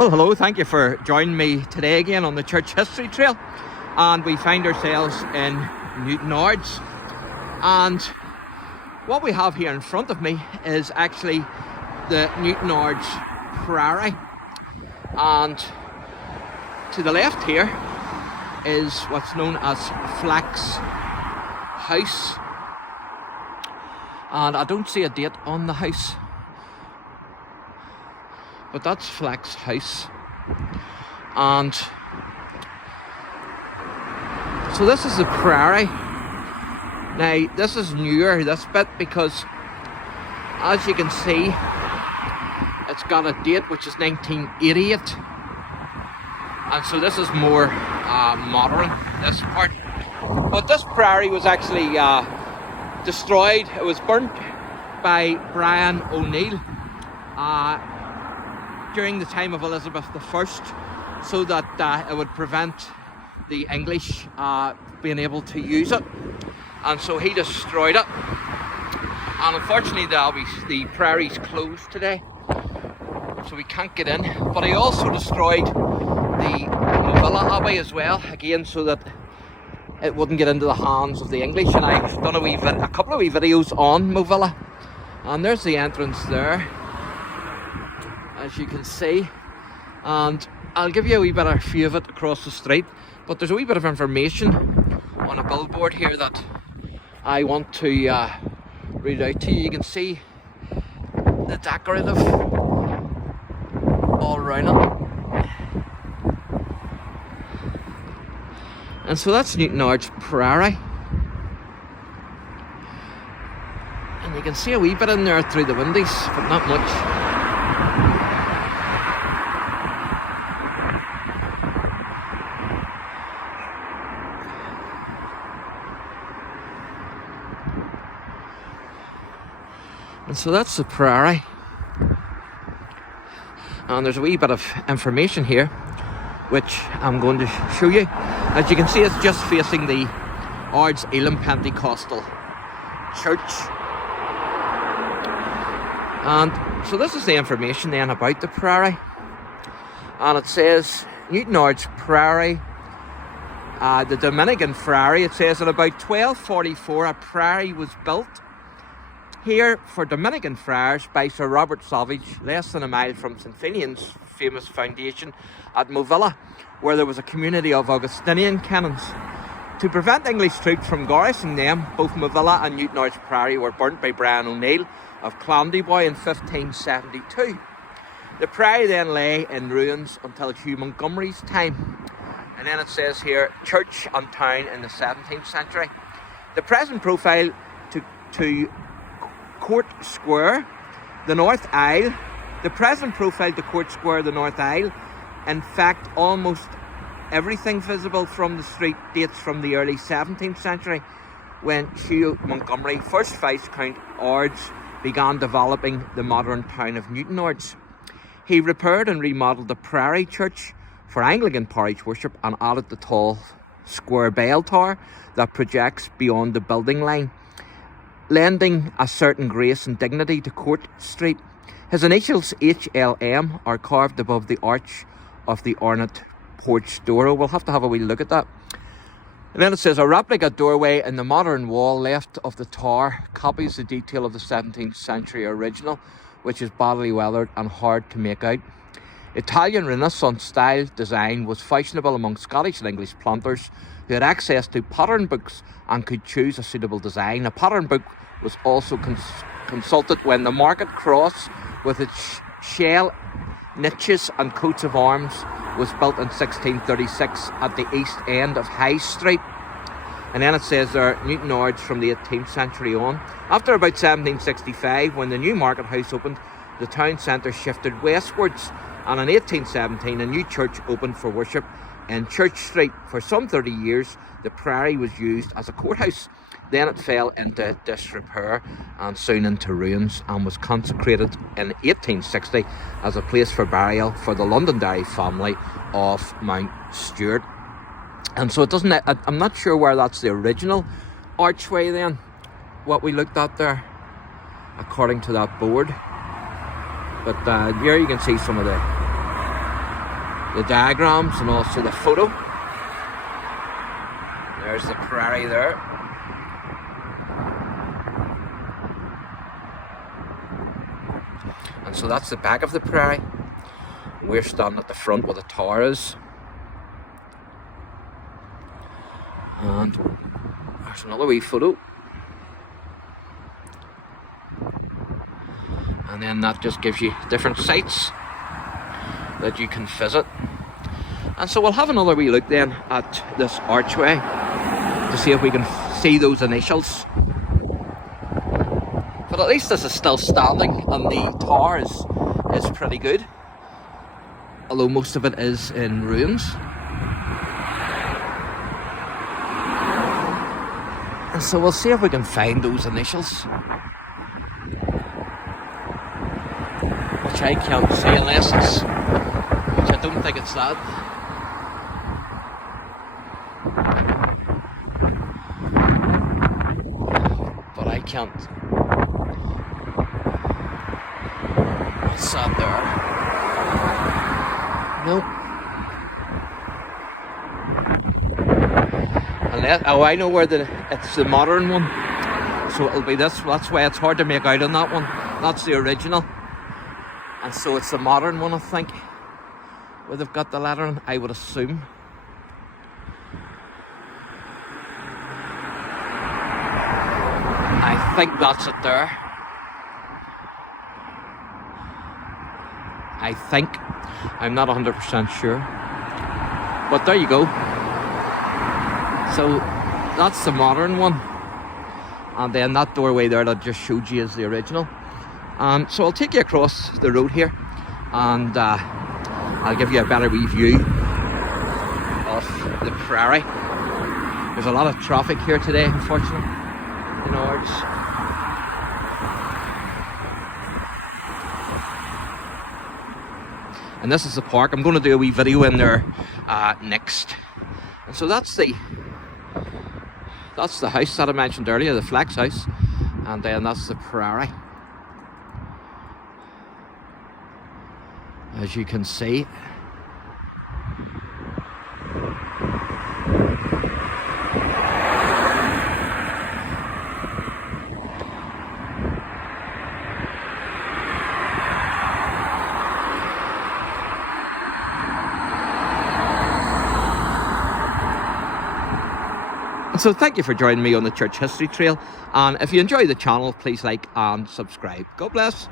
Well, hello, thank you for joining me today again on the Church History Trail. And we find ourselves in NEWTOWNARDS. And what we have here in front of me is actually the NEWTOWNARDS Priory. And to the left here is what's known as Flax House. And I don't see a date on the house, but that's Flax House. And so this is the Priory. Now this is newer, this bit, because as you can see it's got a date which is 1988, and so this is more modern, this part. But this Priory was actually destroyed. It was burnt by Brian O'Neill during the time of Elizabeth I, so that it would prevent the English being able to use it, and so he destroyed it. And unfortunately the Priory's closed today, so we can't get in. But he also destroyed the Movilla Abbey as well, again so that it wouldn't get into the hands of the English. And I've done a couple of wee videos on Movilla, and there's the entrance there, as you can see. And I'll give you a wee bit of a view of it across the street, but there's a wee bit of information on a billboard here that I want to read out to you. You can see the decorative all around it. And so that's NEWTOWNARDS Priory. And you can see a wee bit in there through the windows, but not much. And so that's the Priory. And there's a wee bit of information here which I'm going to show you. As you can see, it's just facing the Ard's Elim Pentecostal Church. And so this is the information then about the Priory. And it says NEWTOWNARDS Priory, the Dominican Friary. It says in about 1244 a priory was built here for Dominican friars by Sir Robert Savage, less than a mile from St. Finian's famous foundation at Movilla, where there was a community of Augustinian canons. To prevent English troops from garrisoning them, both Movilla and NEWTOWNARDS Priory were burnt by Brian O'Neill of Clandyboy in 1572. The priory then lay in ruins until Hugh Montgomery's time. And then it says here, church and town in the 17th century. The present profile to Court Square, the North Aisle. The present profile to Court Square, the North Aisle. In fact, almost everything visible from the street dates from the early 17th century, when Hugh Montgomery, first Viscount Ards, began developing the modern town of NEWTOWNARDS. He repaired and remodelled the Priory Church for Anglican parish worship and added the tall square bell tower that projects beyond the building line, lending a certain grace and dignity to Court Street. His initials HLM are carved above the arch of the ornate porch door. We'll have to have a wee look at that. And then it says a replica doorway in the modern wall left of the tower copies the detail of the 17th century original, which is badly weathered and hard to make out. Italian Renaissance style design was fashionable among Scottish and English planters who had access to pattern books and could choose a suitable design. A pattern book was also consulted when the market cross with its shell, niches and coats of arms was built in 1636 at the east end of High Street. And then it says there, NEWTOWNARDS from the 18th century on. After about 1765, when the new market house opened, the town centre shifted westwards, and in 1817 a new church opened for worship in Church Street. For some 30 years the priory was used as a courthouse. Then it fell into disrepair and soon into ruins, and was consecrated in 1860 as a place for burial for the Londonderry family of Mount Stewart. And so it doesn't, I'm not sure where that's the original archway then, what we looked at there, according to that board. But here you can see some of the the diagrams and also the photo. There's the prairie there. And so that's the back of the prairie. We're standing at the front where the tower is. And there's another wee photo. And then that just gives you different sites that you can visit. And so we'll have another wee look then at this archway to see if we can see those initials. But at least this is still standing, and the tower is pretty good, although most of it is in ruins. And so we'll see if we can find those initials, which I can't see unless it's, which I don't think it's that. But I can't. What's that there? Nope. And oh, I know where it's the modern one. So it'll be this. That's why it's hard to make out on that one. That's the original. And so it's the modern one, I think, where they've got the lettering, I would assume. I think that's it there. I think. I'm not 100% sure. But there you go. So that's the modern one. And then that doorway there that just showed you is the original. So I'll take you across the road here, and I'll give you a better wee view of the prairie. There's a lot of traffic here today, unfortunately, in Nards. And this is the park. I'm going to do a wee video in there next. And so that's the house that I mentioned earlier, the flex house, and then that's the prairie, as you can see. So thank you for joining me on the Church History Trail, and if you enjoy the channel, please like and subscribe. God bless.